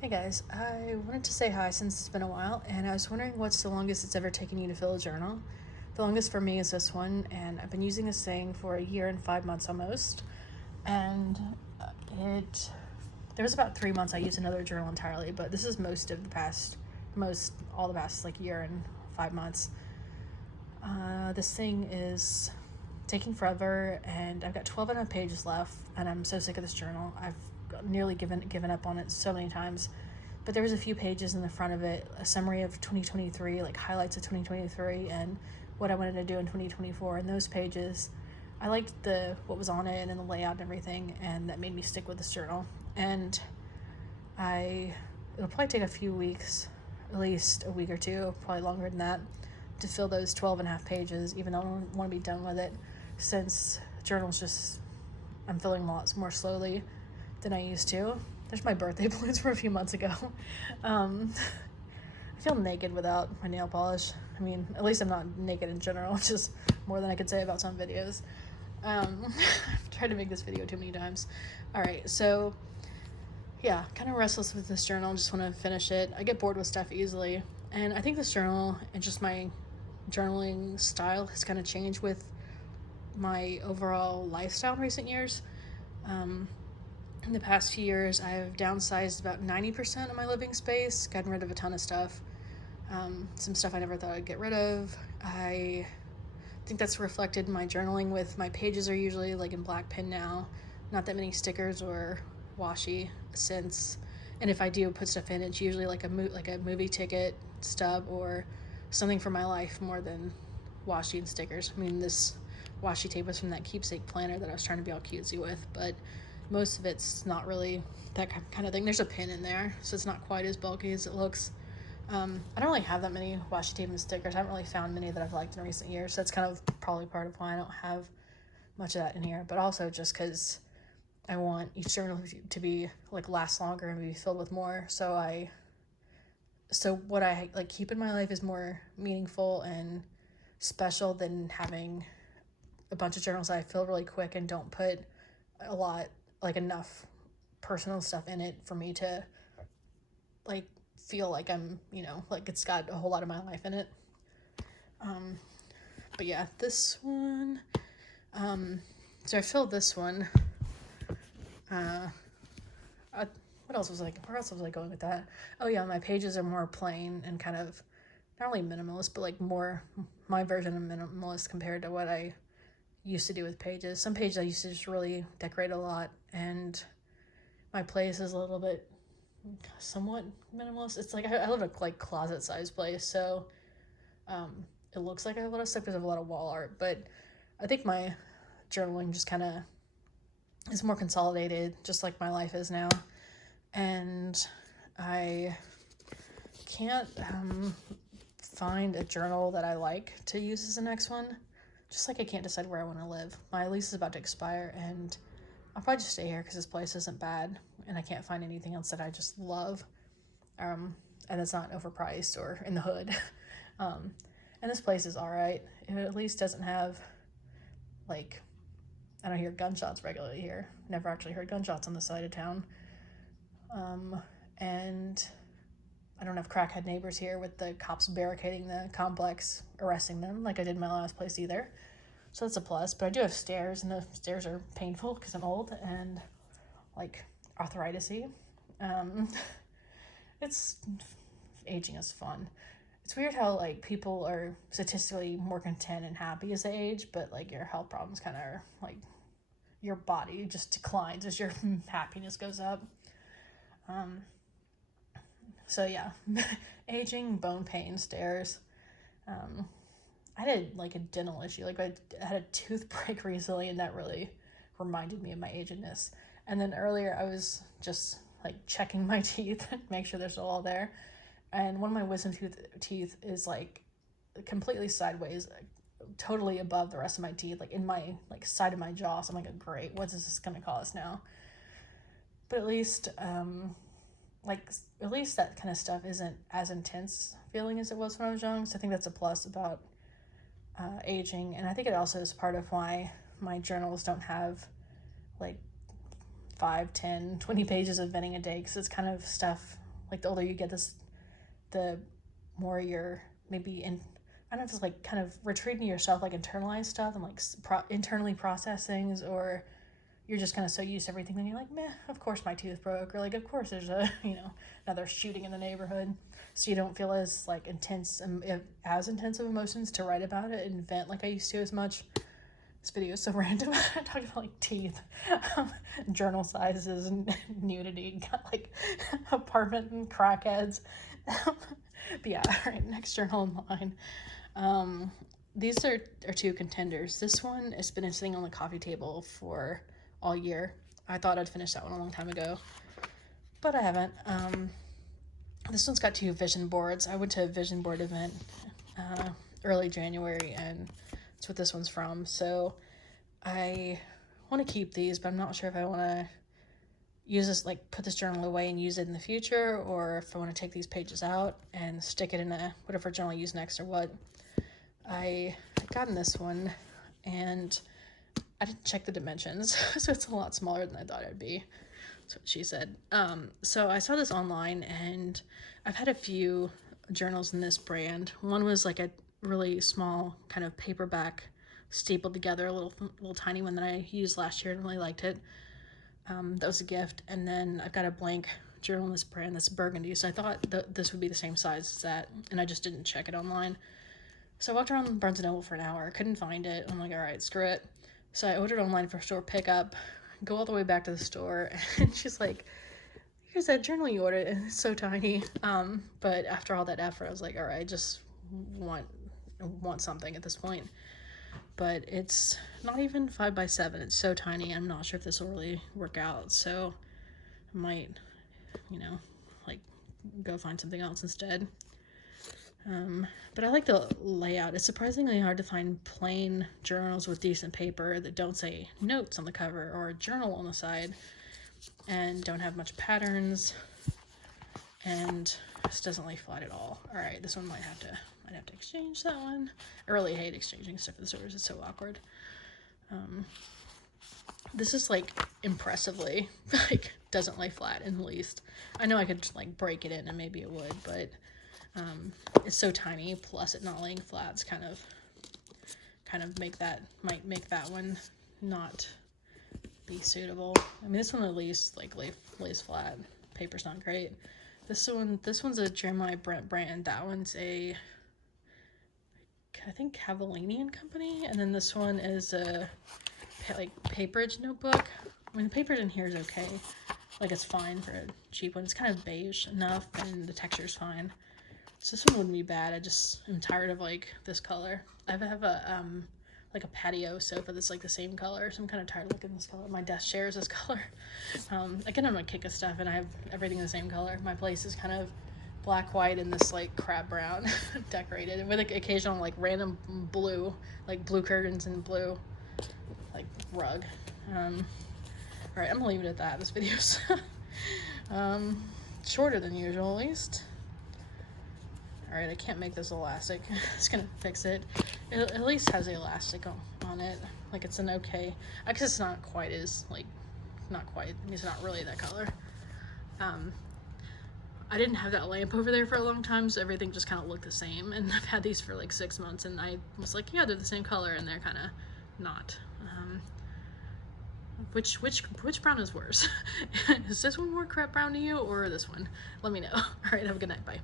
Hey guys, I wanted to say hi since it's been a while, and I was wondering what's the longest it's ever taken you to fill a journal. The longest for me is this one, and I've been using this thing for a year and 5 months almost. And it, there was about 3 months I used another journal entirely, but this is all the past like year and 5 months. This thing is taking forever, and I've got 12 and a half pages left, and I'm so sick of this journal. I've nearly given up on it so many times. But there was a few pages in the front of it, a summary of 2023, like highlights of 2023 and what I wanted to do in 2024. And those pages, I liked the what was on it and the layout and everything, and that made me stick with this journal. And it'll probably take a few weeks, at least a week or two, probably longer than that, to fill those 12 and a half pages, even though I don't want to be done with it, since journals just, I'm filling lots more slowly than I used to. There's my birthday balloons from a few months ago. I feel naked without my nail polish. I mean, at least I'm not naked in general, just more than I could say about some videos. I've tried to make this video too many times. Alright, so yeah, kind of restless with this journal. Just want to finish it. I get bored with stuff easily. And I think this journal and just my journaling style has kind of changed with my overall lifestyle in recent years. In the past few years, I've downsized about 90% of my living space, gotten rid of a ton of stuff. Some stuff I never thought I'd get rid of. I think that's reflected in my journaling. With my pages are usually like in black pen now, not that many stickers or washi since. And if I do put stuff in, it's usually like a movie ticket stub or something from my life more than washi and stickers. I mean, this washi tape was from that keepsake planner that I was trying to be all cutesy with, but most of it's not really that kind of thing. There's a pin in there, so it's not quite as bulky as it looks. I don't really have that many washi tape and stickers. I haven't really found many that I've liked in recent years, so that's kind of probably part of why I don't have much of that in here. But also just because I want each journal to be like last longer and be filled with more. So what I like keep in my life is more meaningful and special than having a bunch of journals that I fill really quick and don't put a lot, like enough personal stuff in it for me to like feel like I'm, like it's got a whole lot of my life in it. But yeah, this one. So I filled this one. Uh, what else was like? Where else was I going with that? Oh yeah, my pages are more plain and kind of not really minimalist, but like more my version of minimalist compared to what I used to do with pages. Some pages I used to just really decorate a lot, and my place is a little bit somewhat minimalist. It's like I live in a like closet sized place, so it looks like I have a lot of stuff because I have a lot of wall art. But I think my journaling just kind of is more consolidated, just like my life is now. And I can't find a journal that I like to use as the next one. Just like I can't decide where I want to live. My lease is about to expire, and I'll probably just stay here because this place isn't bad, and I can't find anything else that I just love, and it's not overpriced or in the hood. um, and this place is all right. It at least doesn't have like I don't hear gunshots regularly here. Never actually heard gunshots on this side of town. And I don't have crackhead neighbors here with the cops barricading the complex, arresting them like I did in my last place either. So that's a plus. But I do have stairs, and the stairs are painful because I'm old and like arthritis-y. Um, it's aging is fun. It's weird how like people are statistically more content and happy as they age, but like your health problems kind of are like your body just declines as your happiness goes up. So yeah, aging, bone pain, stairs. I had like a dental issue. Like I had a tooth break recently, and that really reminded me of my agedness. And then earlier, I was just like checking my teeth, make sure they're still all there. And one of my wisdom teeth is like completely sideways, totally above the rest of my teeth, like in my like side of my jaw. So I'm like, great, what is this gonna cause now? But like at least that kind of stuff isn't as intense feeling as it was when I was young. So I think that's a plus about aging, and I think it also is part of why my journals don't have like 5, 10, 20 pages of venting a day, because it's kind of stuff like the older you get, the more you're maybe in, I don't know if it's like kind of retreating to yourself, like internalized stuff and like internally process things, or you're just kind of so used to everything, then you're like, meh, of course my tooth broke, or like, of course there's a, another shooting in the neighborhood. So you don't feel as like intense, as intense of emotions to write about it and vent like I used to as much. This video is so random. I'm talking about like teeth, journal sizes, and nudity, got like apartment and crackheads. But yeah, all right, next journal in line. These are two contenders. This one has been sitting on the coffee table for all year. I thought I'd finish that one a long time ago, but I haven't. This one's got 2 vision boards. I went to a vision board event early January, and that's what this one's from. So I want to keep these, but I'm not sure if I want to use this, like put this journal away and use it in the future, or if I want to take these pages out and stick it in a whatever journal I use next or what. I got in this one, and I didn't check the dimensions, so it's a lot smaller than I thought it'd be. That's what she said. So I saw this online, and I've had a few journals in this brand. One was like a really small kind of paperback stapled together, a little tiny one that I used last year and really liked it. That was a gift. And then I've got a blank journal in this brand that's burgundy, so I thought this would be the same size as that, and I just didn't check it online. So I walked around Barnes & Noble for an hour, couldn't find it. I'm like, all right, screw it. So I ordered online for store pickup, go all the way back to the store, and she's like, here's that journal you ordered, and it's so tiny. But after all that effort, I was like, all right, I just want something at this point. But it's not even 5x7. It's so tiny. I'm not sure if this will really work out. So I might, like go find something else instead. But I like the layout. It's surprisingly hard to find plain journals with decent paper that don't say notes on the cover or a journal on the side and don't have much patterns, and this doesn't lay flat at all. All right, this one might have to exchange that one. I really hate exchanging stuff at the stores. It's so awkward. This is like impressively like doesn't lay flat in the least. I know I could just like break it in and maybe it would, but it's so tiny, plus it not laying flat is kind of might make that one not be suitable. I mean, this one at least like lays flat. Paper's not great. This one's a Jeremiah Brent brand. That one's I think Cavallini and Company, and then this one is a like Paperidge notebook. I mean, the paper in here is okay. Like, it's fine for a cheap one. It's kind of beige enough, and the texture's fine. So this one wouldn't be bad. I just am tired of like this color. I have a like a patio sofa that's like the same color, so I'm kind of tired of looking at this color. My desk chair is this color. I get on my kick of stuff, and I have everything the same color. My place is kind of black, white, and this like crab brown decorated, and with like occasional like random blue, like blue curtains and blue like rug. All right, I'm gonna leave it at that. This video's shorter than usual, at least. All right, I can't make this elastic. It's gonna fix it. It at least has the elastic on it. Like, it's an okay. I guess it's not quite as like, not quite. I mean, it's not really that color. I didn't have that lamp over there for a long time, so everything just kind of looked the same. And I've had these for like 6 months, and I was like, yeah, they're the same color, and they're kind of not. Which brown is worse? Is this one more crap brown to you, or this one? Let me know. All right, have a good night. Bye.